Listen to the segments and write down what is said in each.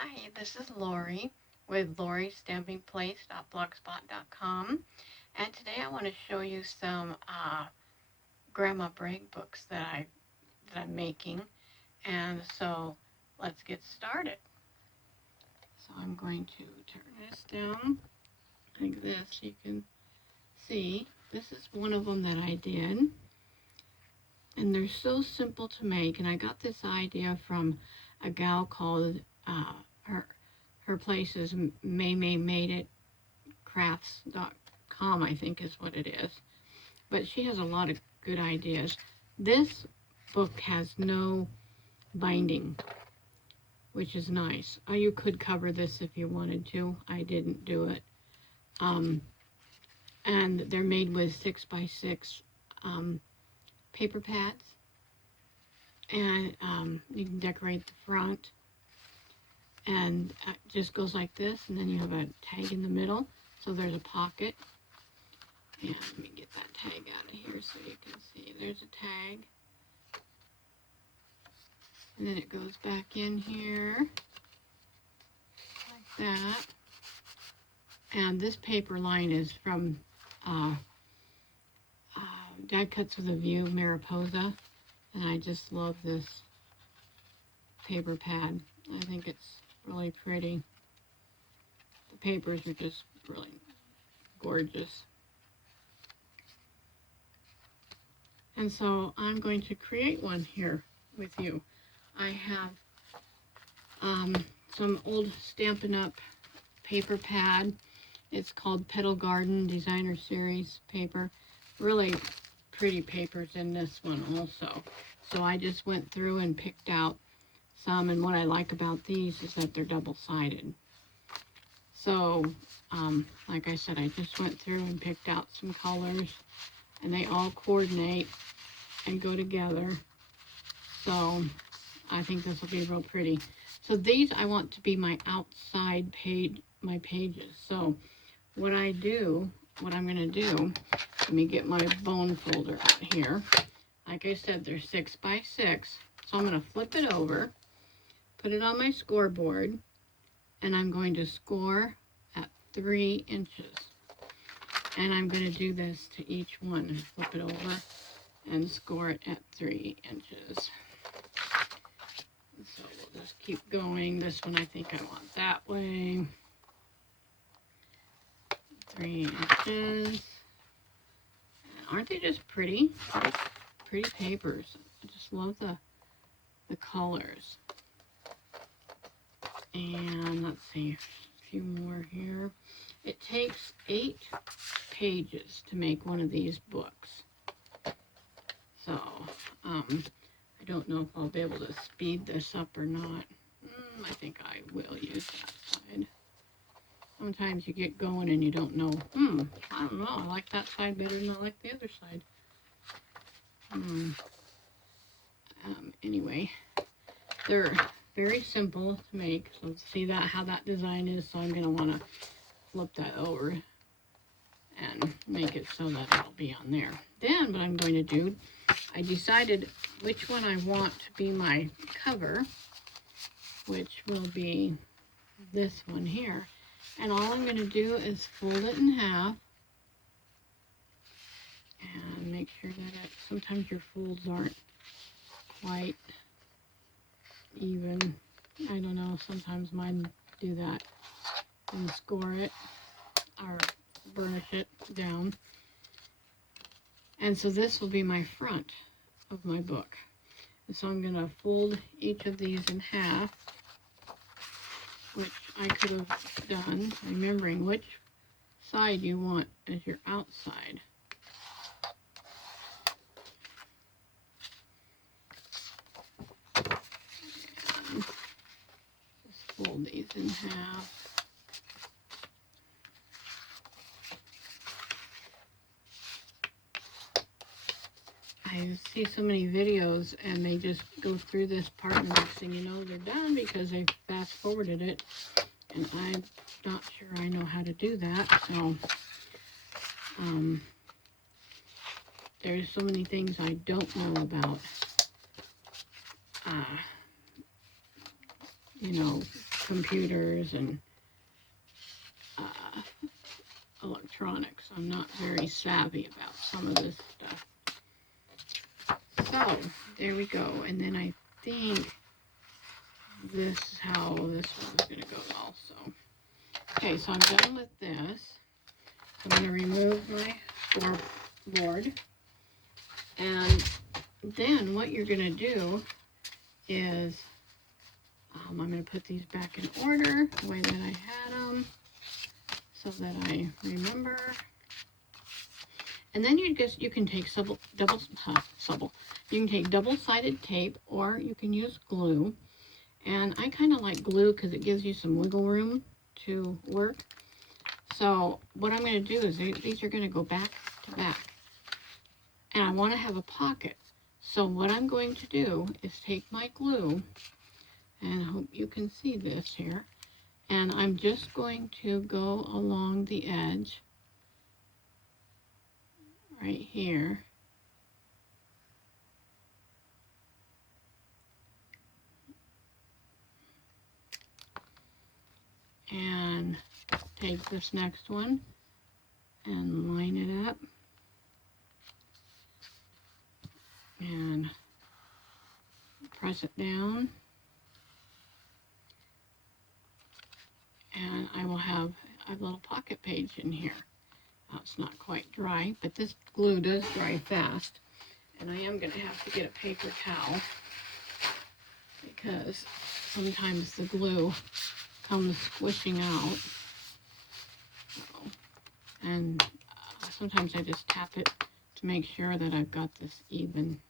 Hi, this is Lori with LoriStampingPlace.blogspot.com, and today I want to show you some Grandma Bragg books that I'm making. And so let's get started. So I'm going to turn this down like this. You can see this is one of them that I did, and they're so simple to make. And I got this idea from a gal called her place is MayMayMadeItCrafts.com, I think is what it is. But she has a lot of good ideas. This book has no binding, which is nice. You could cover this if you wanted to. I didn't do it. And they're made with 6x6 paper pads. And you can decorate the front. And it just goes like this, and then you have a tag in the middle, so there's a pocket. And let me get that tag out of here so you can see. There's a tag. And then it goes back in here, like that. And this paper line is from Dad Cuts with a View, Mariposa. And I just love this paper pad. I think it's really pretty. The papers are just really gorgeous. And so I'm going to create one here with you. I have some old Stampin' Up! Paper pad. It's called Petal Garden Designer Series paper. Really pretty papers in this one also. So I just went through and picked out some, and what I like about these is that they're double-sided. So, like I said, I just went through and picked out some colors, and they all coordinate and go together. So I think this will be real pretty. So these I want to be my outside page, my pages. So what I'm going to do, let me get my bone folder out here. Like I said, they're 6x6. So I'm going to flip it over, put it on my scoreboard, and I'm going to score at 3 inches. And I'm going to do this to each one. Flip it over and score it at 3 inches. So we'll just keep going. This one I think I want that way. 3 inches. Aren't they just pretty? Pretty papers. I just love the colors. And let's see, a few more here. It takes 8 pages to make one of these books. So, I don't know if I'll be able to speed this up or not. I think I will use that side. Sometimes you get going and you don't know, I don't know, I like that side better than I like the other side. Anyway, they're very simple to make. So see that how that design is. So I'm going to want to flip that over and make it so that it'll be on there. Then what I'm going to do, I decided which one I want to be my cover, which will be this one here. And all I'm going to do is fold it in half and make sure that sometimes your folds aren't quite even. I don't know, sometimes mine do that. And score it or burnish it down. And so this will be my front of my book. And so I'm going to fold each of these in half, which I could have done, remembering which side you want as your outside. And just fold these in half. I see so many videos and they just go through this part and the next thing you know they're done because they fast forwarded it, and I'm not sure I know how to do that. So there's so many things I don't know about computers and electronics. I'm not very savvy about some of this stuff. So, there we go. And then I think this is how this one's going to go also. Okay, so I'm done with this. I'm going to remove my scoreboard. And then what you're going to do is, I'm going to put these back in order the way that I had them so that I remember. And then you can take double-sided tape, or you can use glue. And I kind of like glue because it gives you some wiggle room to work. So what I'm going to do is these are going to go back to back. And I want to have a pocket. So what I'm going to do is take my glue, and I hope you can see this here, and I'm just going to go along the edge right here. And take this next one and line it up. And press it down. And I will have a little pocket page in here. Now, it's not quite dry, but this glue does dry fast. And I am going to have to get a paper towel because sometimes the glue comes squishing out. And sometimes I just tap it to make sure that I've got this even.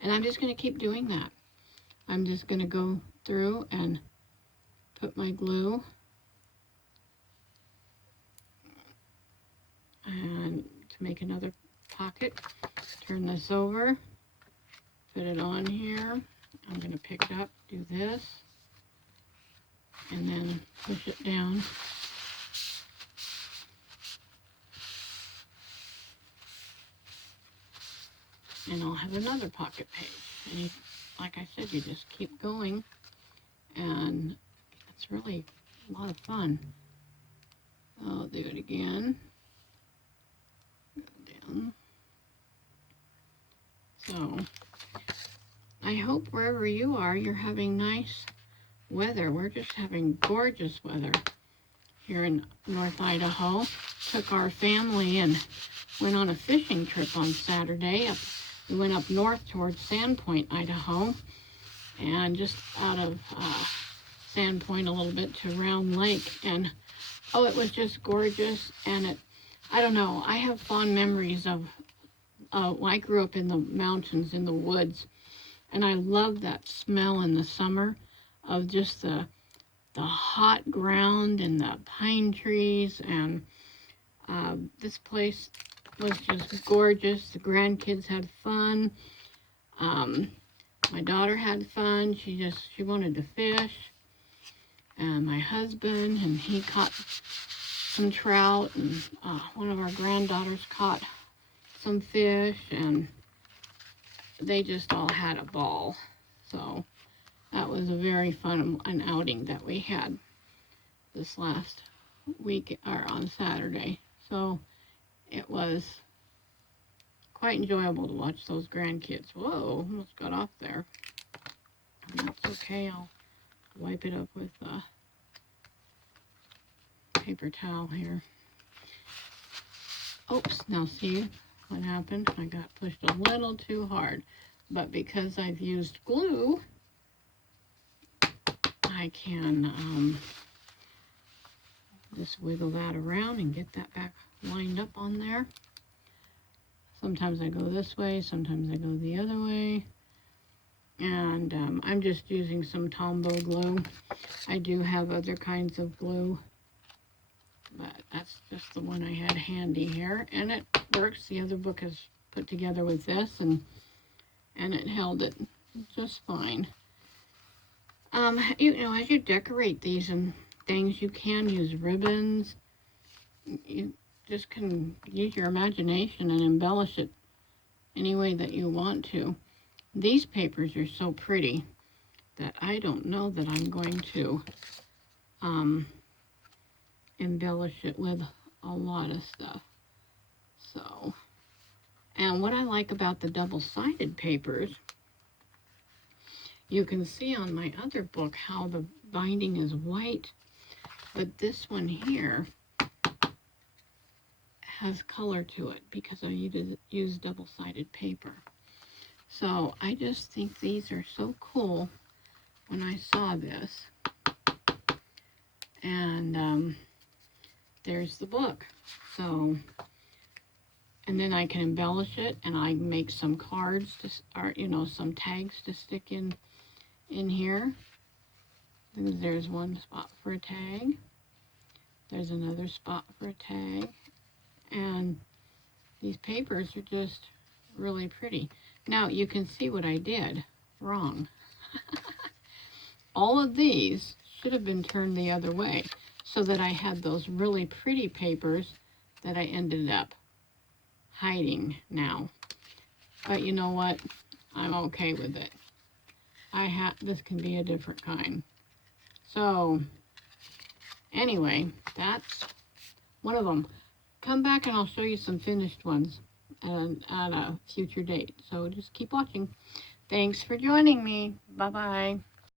And I'm just going to keep doing that. I'm just going to go through and put my glue and to make another pocket, turn this over, put it on here. I'm going to pick it up, do this, and then push it down. And I'll have another pocket page. And like I said, you just keep going, and it's really a lot of fun. I'll do it again. Down. So, I hope wherever you are, you're having nice weather. We're just having gorgeous weather here in North Idaho. Took our family and went on a fishing trip on Saturday. We went up north towards Sandpoint, Idaho, and just out of Sandpoint a little bit to Round Lake. And oh, it was just gorgeous. And I don't know, I have fond memories of, I grew up in the mountains, in the woods, and I love that smell in the summer of just the hot ground and the pine trees. And this place was just gorgeous. The grandkids had fun. My daughter had fun. She wanted to fish. And my husband, and he caught some trout, and one of our granddaughters caught some fish, and they just all had a ball. So that was a very fun an outing that we had this last week, or on Saturday. So it was quite enjoyable to watch those grandkids. Whoa, almost got off there. And that's okay, I'll wipe it up with a paper towel here. Oops, now see what happened? I got pushed a little too hard. But because I've used glue, I can just wiggle that around and get that back lined up on there. Sometimes I go this way, sometimes I go the other way. And I'm just using some Tombow glue. I do have other kinds of glue, but that's just the one I had handy here. And it works. The other book is put together with this, and it held it just fine. You know, as you decorate these and things, you can use ribbons. You just can use your imagination and embellish it any way that you want to. These papers are so pretty that I don't know that I'm going to embellish it with a lot of stuff. So, and what I like about the double-sided papers, you can see on my other book how the binding is white, but this one here has color to it because I use double-sided paper. So I just think these are so cool when I saw this. And there's the book. So, and then I can embellish it, and I make some cards to, or some tags to stick in here. And there's one spot for a tag. There's another spot for a tag. And these papers are just really pretty. Now you can see what I did wrong. All of these should have been turned the other way so that I had those really pretty papers that I ended up hiding now. But you know what? I'm okay with it. This can be a different kind. So anyway, that's one of them. Come back and I'll show you some finished ones at a future date. So just keep watching. Thanks for joining me. Bye-bye.